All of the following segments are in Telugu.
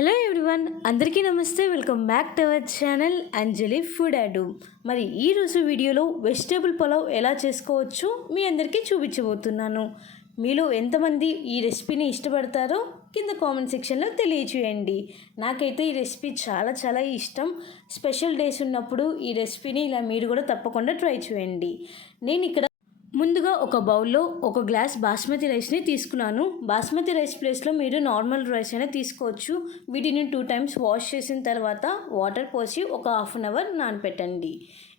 హలో ఎవ్రీవన్ అందరికీ నమస్తే welcome back to our channel Anjali food add మరి ఈరోజు వీడియోలో వెజిటేబుల్ పులావ్ ఎలా చేసుకోవచ్చో మీ అందరికీ చూపించబోతున్నాను. మీలో ఎంతమంది ఈ రెసిపీని ఇష్టపడతారో కింద కామెంట్ సెక్షన్లో తెలియచేయండి. నాకైతే ఈ రెసిపీ చాలా చాలా ఇష్టం. స్పెషల్ డేస్ ఉన్నప్పుడు ఈ రెసిపీని ఇలా మీరు కూడా తప్పకుండా ట్రై చేయండి. నేను ఇక్కడ ముందుగా ఒక బౌల్లో ఒక గ్లాస్ బాస్మతి రైస్ని తీసుకున్నాను. బాస్మతి రైస్ ప్లేస్లో మీరు నార్మల్ రైస్ అయినా తీసుకోవచ్చు. వీటిని టూ టైమ్స్ వాష్ చేసిన తర్వాత వాటర్ పోసి ఒక హాఫ్ అన్ అవర్ నానపెట్టండి.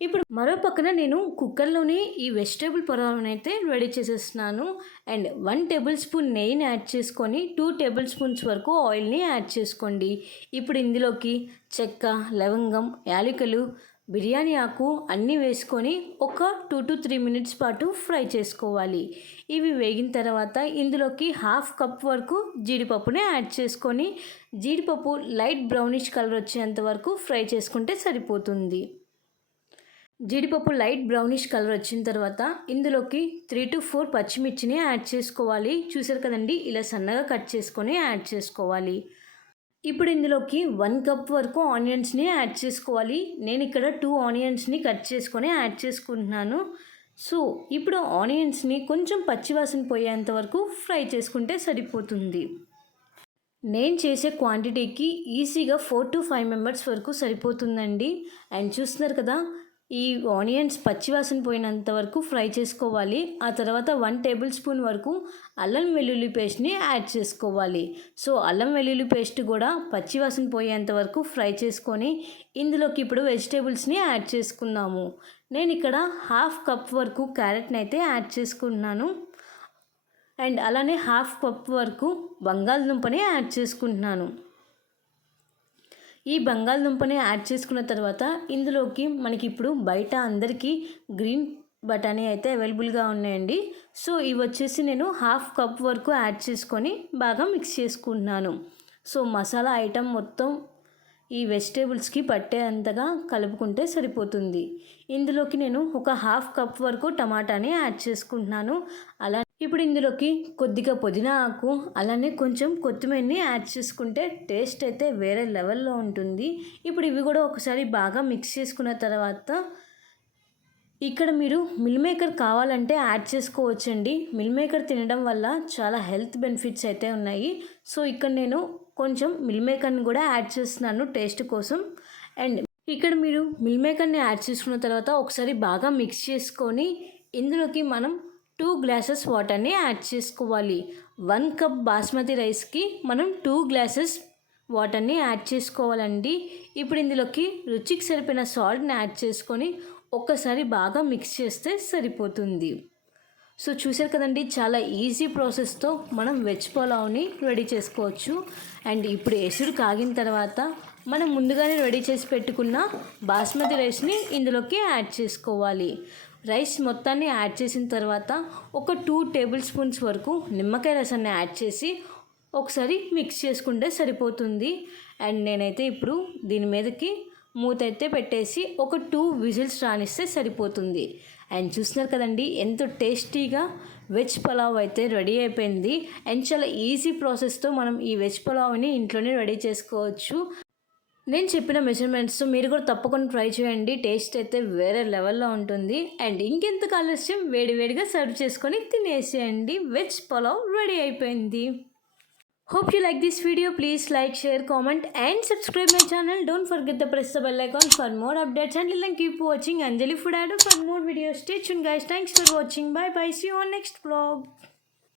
ఇప్పుడు మరో పక్కన నేను కుక్కర్లోనే ఈ వెజిటేబుల్ పొరవని అయితే రెడీ చేసేస్తున్నాను. అండ్ వన్ టేబుల్ స్పూన్ నెయ్యిని యాడ్ చేసుకొని టూ టేబుల్ స్పూన్స్ వరకు ఆయిల్ని యాడ్ చేసుకోండి. ఇప్పుడు ఇందులోకి చెక్క లవంగం యాలకులు బిర్యానీ ఆకు అన్నీ వేసుకొని ఒక టూ టు త్రీ మినిట్స్ పాటు ఫ్రై చేసుకోవాలి. ఇవి వేగిన తర్వాత ఇందులోకి హాఫ్ కప్ వరకు జీడిపప్పునే యాడ్ చేసుకొని జీడిపప్పు లైట్ బ్రౌనిష్ కలర్ వచ్చేంత వరకు ఫ్రై చేసుకుంటే సరిపోతుంది. జీడిపప్పు లైట్ బ్రౌనిష్ కలర్ వచ్చిన తర్వాత ఇందులోకి త్రీ టు ఫోర్ పచ్చిమిర్చిని యాడ్ చేసుకోవాలి. చూసారు కదండి? ఇలా సన్నగా కట్ చేసుకొని యాడ్ చేసుకోవాలి. ఇప్పుడు ఇందులోకి వన్ కప్ వరకు ఆనియన్స్ని యాడ్ చేసుకోవాలి. నేను ఇక్కడ టూ ఆనియన్స్ని కట్ చేసుకొని యాడ్ చేసుకుంటున్నాను. సో ఇప్పుడు ఆనియన్స్ని కొంచెం పచ్చివాసన పోయేంత వరకు ఫ్రై చేసుకుంటే సరిపోతుంది. నేను చేసే క్వాంటిటీకి ఈజీగా ఫోర్ టు ఫైవ్ మెంబర్స్ వరకు సరిపోతుందండి. అండ్ చూస్తున్నారు కదా ఈ ఆనియన్స్ పచ్చివాసన పోయినంత వరకు ఫ్రై చేసుకోవాలి. ఆ తర్వాత వన్ టేబుల్ స్పూన్ వరకు అల్లం వెల్లుల్లి పేస్ట్ని యాడ్ చేసుకోవాలి. సో అల్లం వెల్లుల్లి పేస్ట్ కూడా పచ్చివాసన పోయేంత వరకు ఫ్రై చేసుకొని ఇందులోకి ఇప్పుడు వెజిటేబుల్స్ని యాడ్ చేసుకుందాము. నేను ఇక్కడ హాఫ్ కప్ వరకు క్యారెట్ని అయితే యాడ్ చేసుకుంటున్నాను. అండ్ అలానే హాఫ్ కప్ వరకు బంగాళదుంపని యాడ్ చేసుకుంటున్నాను. ఈ బంగాళదుంపని యాడ్ చేసుకున్న తర్వాత ఇందులోకి మనకి ఇప్పుడు బయట అందరికీ గ్రీన్ బఠానీ అయితే అవైలబుల్గా ఉన్నాయండి. సో ఇవి వచ్చేసి నేను హాఫ్ కప్ వరకు యాడ్ చేసుకొని బాగా మిక్స్ చేసుకుంటున్నాను. సో మసాలా ఐటమ్ మొత్తం ఈ వెజిటేబుల్స్కి పట్టేంతగా కలుపుకుంటే సరిపోతుంది. ఇందులోకి నేను ఒక హాఫ్ కప్ వరకు టమాటాని యాడ్ చేసుకుంటున్నాను. అలా ఇప్పుడు ఇందులోకి కొద్దిగా పుదీనా ఆకు అలానే కొంచెం కొత్తిమీరని యాడ్ చేసుకుంటే టేస్ట్ అయితే వేరే లెవెల్లో ఉంటుంది. ఇప్పుడు ఇవి కూడా ఒకసారి బాగా మిక్స్ చేసుకున్న తర్వాత ఇక్కడ మీరు మిల్ మేకర్ కావాలంటే యాడ్ చేసుకోవచ్చండి. మిల్ మేకర్ తినడం వల్ల చాలా హెల్త్ బెనిఫిట్స్ అయితే ఉన్నాయి. సో ఇక్కడ నేను కొంచెం మిల్ మేకర్ని కూడా యాడ్ చేస్తున్నాను టేస్ట్ కోసం. అండ్ ఇక్కడ మీరు మిల్ మేకర్ని యాడ్ చేసుకున్న తర్వాత ఒకసారి బాగా మిక్స్ చేసుకొని ఇందులోకి మనం టూ గ్లాసెస్ వాటర్ని యాడ్ చేసుకోవాలి. వన్ కప్ బాస్మతి రైస్కి మనం టూ గ్లాసెస్ వాటర్ని యాడ్ చేసుకోవాలండి. ఇప్పుడు ఇందులోకి రుచికి సరిపోయిన సాల్ట్ని యాడ్ చేసుకొని ఒక్కసారి బాగా మిక్స్ చేస్తే సరిపోతుంది. సో చూసారు కదండి చాలా ఈజీ ప్రాసెస్తో మనం వెజ్ పులావ్ని రెడీ చేసుకోవచ్చు. అండ్ ఇప్పుడు ఎసురు కాగిన తర్వాత మనం ముందుగానే రెడీ చేసి పెట్టుకున్న బాస్మతి రైస్ని ఇందులోకి యాడ్ చేసుకోవాలి. రైస్ మొత్తాన్ని యాడ్ చేసిన తర్వాత ఒక టూ టేబుల్ స్పూన్స్ వరకు నిమ్మకాయ రసాన్ని యాడ్ చేసి ఒకసారి మిక్స్ చేసుకుంటే సరిపోతుంది. అండ్ నేనైతే ఇప్పుడు దీని మీదకి మూత అయితే పెట్టేసి ఒక టూ విజిల్స్ రానిస్తే సరిపోతుంది. అండ్ చూస్తున్నారు కదండి ఎంతో టేస్టీగా వెజ్ పలావ్ అయితే రెడీ అయిపోయింది. అండ్ చాలా ఈజీ ప్రాసెస్తో మనం ఈ వెజ్ పలావ్ని ఇంట్లోనే రెడీ చేసుకోవచ్చు. నేను చెప్పిన మెజర్మెంట్స్ మీరు కూడా తప్పకుండా ట్రై చేయండి. టేస్ట్ అయితే వేరే లెవెల్లో ఉంటుంది. అండ్ ఇంకెంత కాలుష్యం వేడివేడిగా సర్వ్ చేసుకొని తినేసేయండి. వెజ్ పొలం రెడీ అయిపోయింది. Hope you like this video please like share comment and subscribe my channel don't forget the press the bell icon for more updates and ఇలా keep watching Anjali food add for more videos teach guys thanks for watching bye bye see you next blog